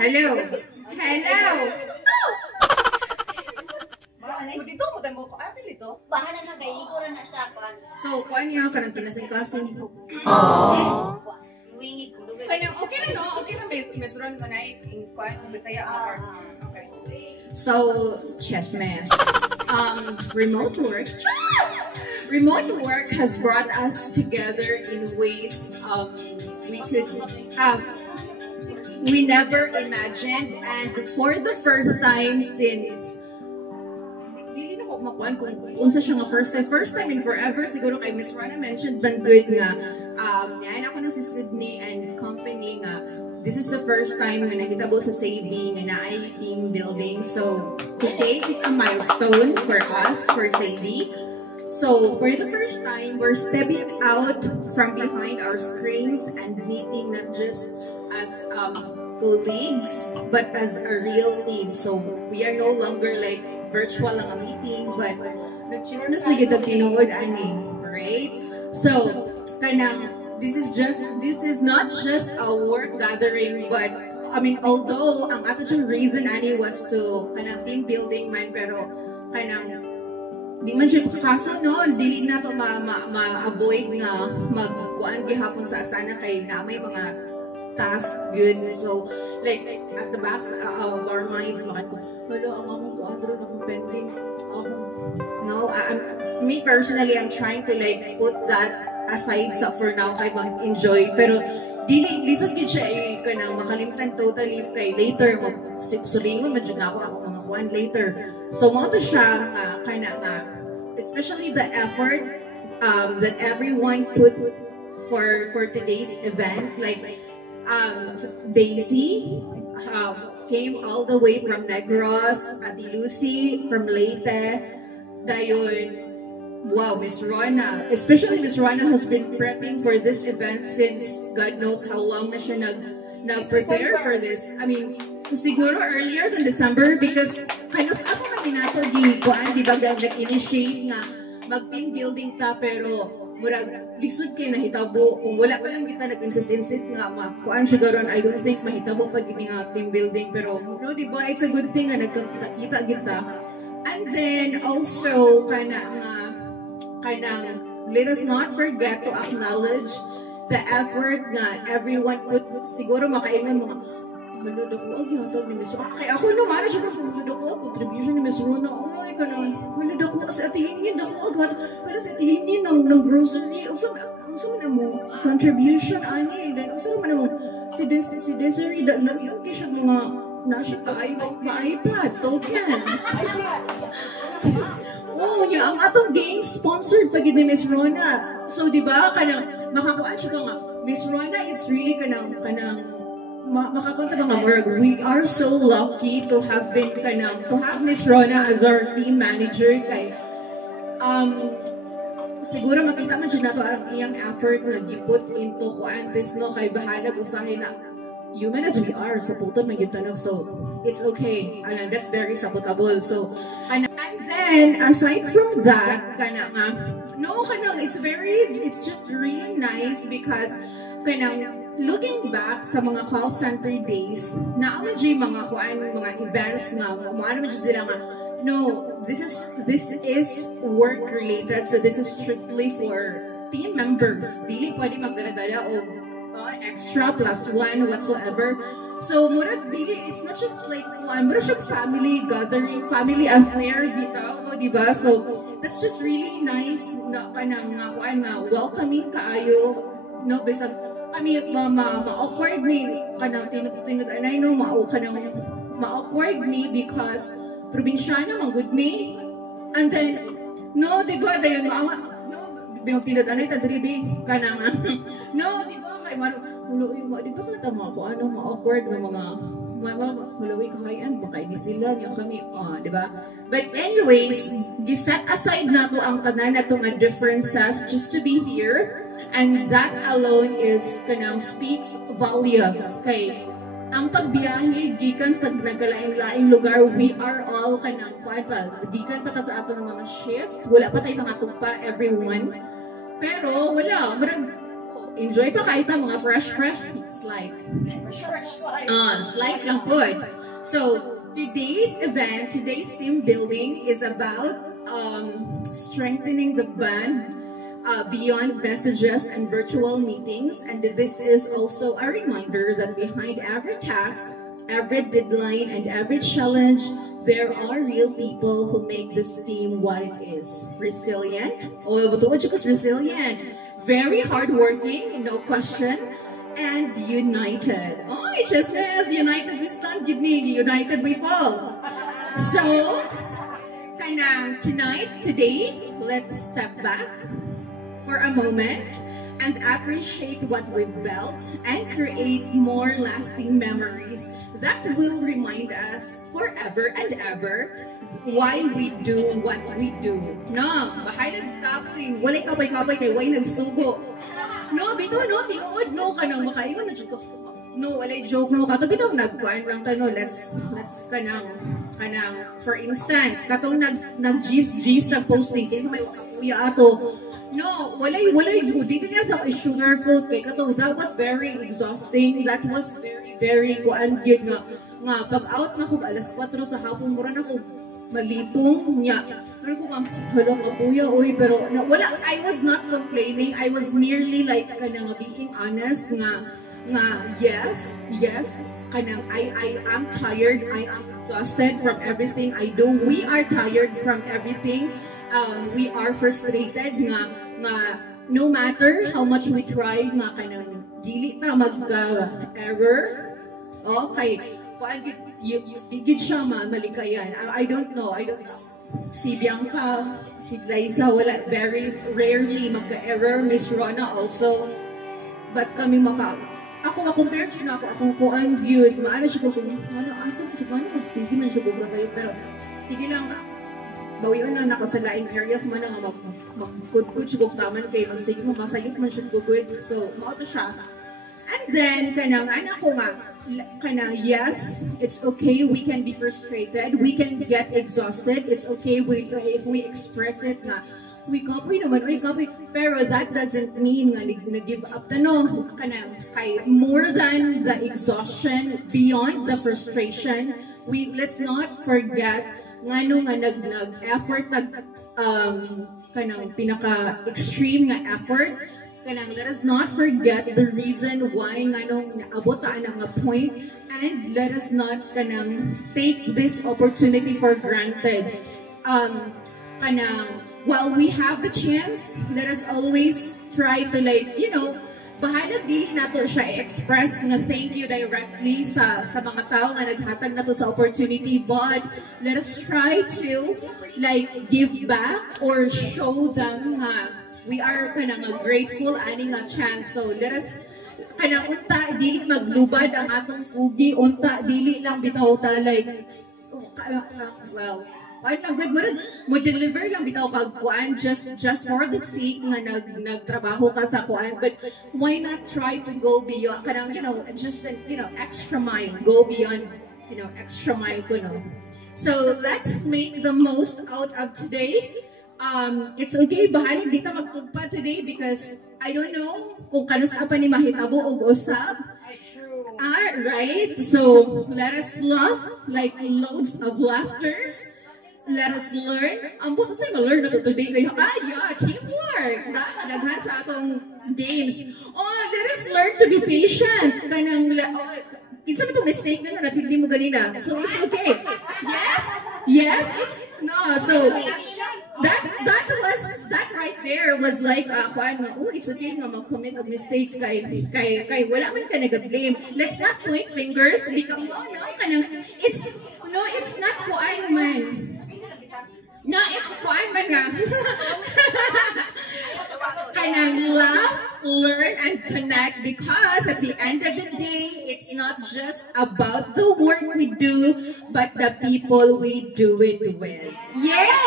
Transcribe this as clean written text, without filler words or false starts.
Hello. Hello. Dito mo tayo mo apil ito. Bahala na kay iko ra na siya kan. So, kuan niya kanang kinasing-kasing. Wingi ko dugay. Kanya okay na no? Okay na Miss Ron manay in kuan Bisaya ang okay. So, chess mess. Remote work. Remote work has brought us together in ways we never imagined, and for the first time since dili na ko makuan kung unsa siya nga first time in forever siguro kay Miss Rana mentioned man good nga yan ako ng si Sydney and company nga this is the first time nga nahitabo sa Sadie nga naay team building. So today is a milestone for us, for Sadie. So for the first time, we're stepping out from behind our screens and meeting not just as colleagues, but as a real team. So we are no longer like virtual lang a meeting, but nag-chismis na gid tinuod ani, right? So kanang this is not just a work gathering, but I mean although ang ato yung reason ani was to kanang team building man, pero kanang di man siya kaso no, dili na to ma-avoid nga magkuan gihapon sa asana kay na may mga task good. So like at the backs of our minds makako wala ang among kuan ro na pending no, me personally I'm trying to like put that aside sa for now kay mag-enjoy, pero dili lisod gid siya kanang makalimtan totally kay later magsulingon man jud na ako mga kuan later. So mo to siya kana nga especially the effort that everyone put for today's event, like Daisy came all the way from Negros, Ati Lucy from Leyte, dayon wow, Miss Rona, especially Miss Rona has been prepping for this event since God knows how long na siya nag-prepare for this. I mean, siguro earlier than December because kainos ako man ginato di kuan di ba nag-initiate nga mag-team building ta, pero murag lisod kay nahitabo kung wala pa lang kita nag-insist nga kuan siguro I don't think mahitabo pag gini nga team building, pero no di ba it's a good thing nga nagkakita kita. And then also kanang let us not forget to acknowledge the effort nga everyone put. Siguro makaingan mga halod ako, agyato ni Miss Rona. Kaya ako naman, siya kang halod ako, contribution ni Miss Rona. Oh my God, halod ako, sa atihinin ako, agyato. Halod sa atihinin ng grocery. Ang saan mo, contribution, ani. Then, ang saan mo, si Desiree, namiyon kayo siya mga, nasa pa-iPad, token. Oh, yeah, ang atong game sponsored pag ni Miss Rona. So, di ba, kanang, makakuan siya ka nga, Miss Rona is really kanang, makapunta ba nga work. We are so lucky to have Miss Rona as our team manager kay siguro makita man siya nato ang iyang effort na giput into kuantes no kay bahalag usahin na human as we are saputon man gyud tanom, so it's okay. That's very supportable. So and then aside from that it's just really nice because looking back sa mga call center days, naman dyan mga events nga, maano dyan sila nga, no, this is work related, so this is strictly for team members. Dili pwede magdala-dala o extra plus one whatsoever. So, murag dili, it's not just like, murag siya family gathering, family affair, bitaw, di ba? So, that's just really nice na kanang welcoming kaayo, no, bisag I mean, ma-awkward me kanang tinud and I know ma-awkward me because probinsyana man good me. And then no, di ba dayon no tinud anay ta diri kanang no, di ba kay maluoy mo di ba ka mo ko ano ma-awkward nga mga maluoy kahayan baka hindi sila niya kami di ba? But anyways, giset aside nato ang tanan natong differences just to be here. And that alone is speaks volumes kay ang pagbiyahe gikan sa nagkalain-laing lugar, we are all gikan pa ta sa atong mga shift, wala pa tay mga tugpa everyone, pero wala enjoy pa kayo ta mga fresh slide. Slide lang po. So, today's event, today's team building is about strengthening the bond beyond messages and virtual meetings. And this is also a reminder that behind every task, every deadline, and every challenge, there are real people who make this team what it is. Resilient. Oh, but resilient. Very hardworking, no question. And united. Oh, just as united we stand, united we fall. So, today, let's step back for a moment and appreciate what we've built and create more lasting memories that will remind us forever and ever why we do what we do. No, bahay nagkapoy, walay kapoy-kapoy kay way nagsugo. No, bito, no, tinuod, no, kanang makaingon na dito. No, walay joke, no, kato bitaw nagkuan lang tayo, let's kanang, for instance, katong nag-gis, nag-posting, kaysa may wakapuya ato. No, walay, dito niya ito i-sugarcoat kay kato, that was very exhausting, that was very kuan yun nga, pag-out na ko, alas 4 sa hapon, mura na ko, malipong niya. Pero ko ma'am, halong kapuya, uy, pero wala, I was not complaining. I was merely like, kanang being honest nga yes, kanang I am tired, I am exhausted from everything I do. We are tired from everything. We are frustrated nga no matter how much we try nga kanang dili ta mag-error. Okay. Gigid siya malikayan. I don't know. Si Bianca, si Liza, wala, very rarely magka-error. Miss Rona also. But kami ako ma-compare siya na akong kuan viewed. Maano siya ko asa ko siya, mag-sige man siya ko sa'yo. Pero sige lang, bawian lang ako sa laing areas man nga mag-good siya ko taman kay mag-sige mo, masayot man siya ko good. So, mauto siya. And then, yes, it's okay, we can be frustrated, we can get exhausted, it's okay if we express it na, we copy naman, pero that doesn't mean nga nag-give up kay more than the exhaustion, beyond the frustration, let's not forget nga nag-effort, pinaka-extreme nga effort. Let us not forget the reason why naabot ang point, and let us not take this opportunity for granted. While we have the chance, let us always try to bahalag dili nato siya express nga thank you directly sa mga tao nga naghatag nato sa opportunity, but let us try to give back or show them we are grateful ani nga chance. So let us unta dili maglubad ang atong pugi, unta dili lang bitaw ta well, good mo deliver lang bitaw kag kuan just for the sake nga nagtrabaho ka sa kuan, but why not try to go beyond just extra mile, go beyond extra mile kuno. So let's make the most out of today. It's okay, bahalag dito magtugpa today because I don't know kung kanas pa ni mahitabo og usab. Right? So let us laugh like loads of laughters. Let us learn. Ang buto sa'yo ma-learn na to today kayo. Yeah, teamwork. Daghan sa atong games. Let us learn to be patient. Isa ba itong mistake na napili mo ganina? So it's okay. Yes, it's no. So that right there was like it's okay nga mag-commit of mistakes kay wala man ka nag-blame. Let's not point fingers because it's not kuan man. No, it's kuan man nga. Laugh, learn, and connect, because at the end of the day, it's not just about the work we do, but the people we do it with. Yeah!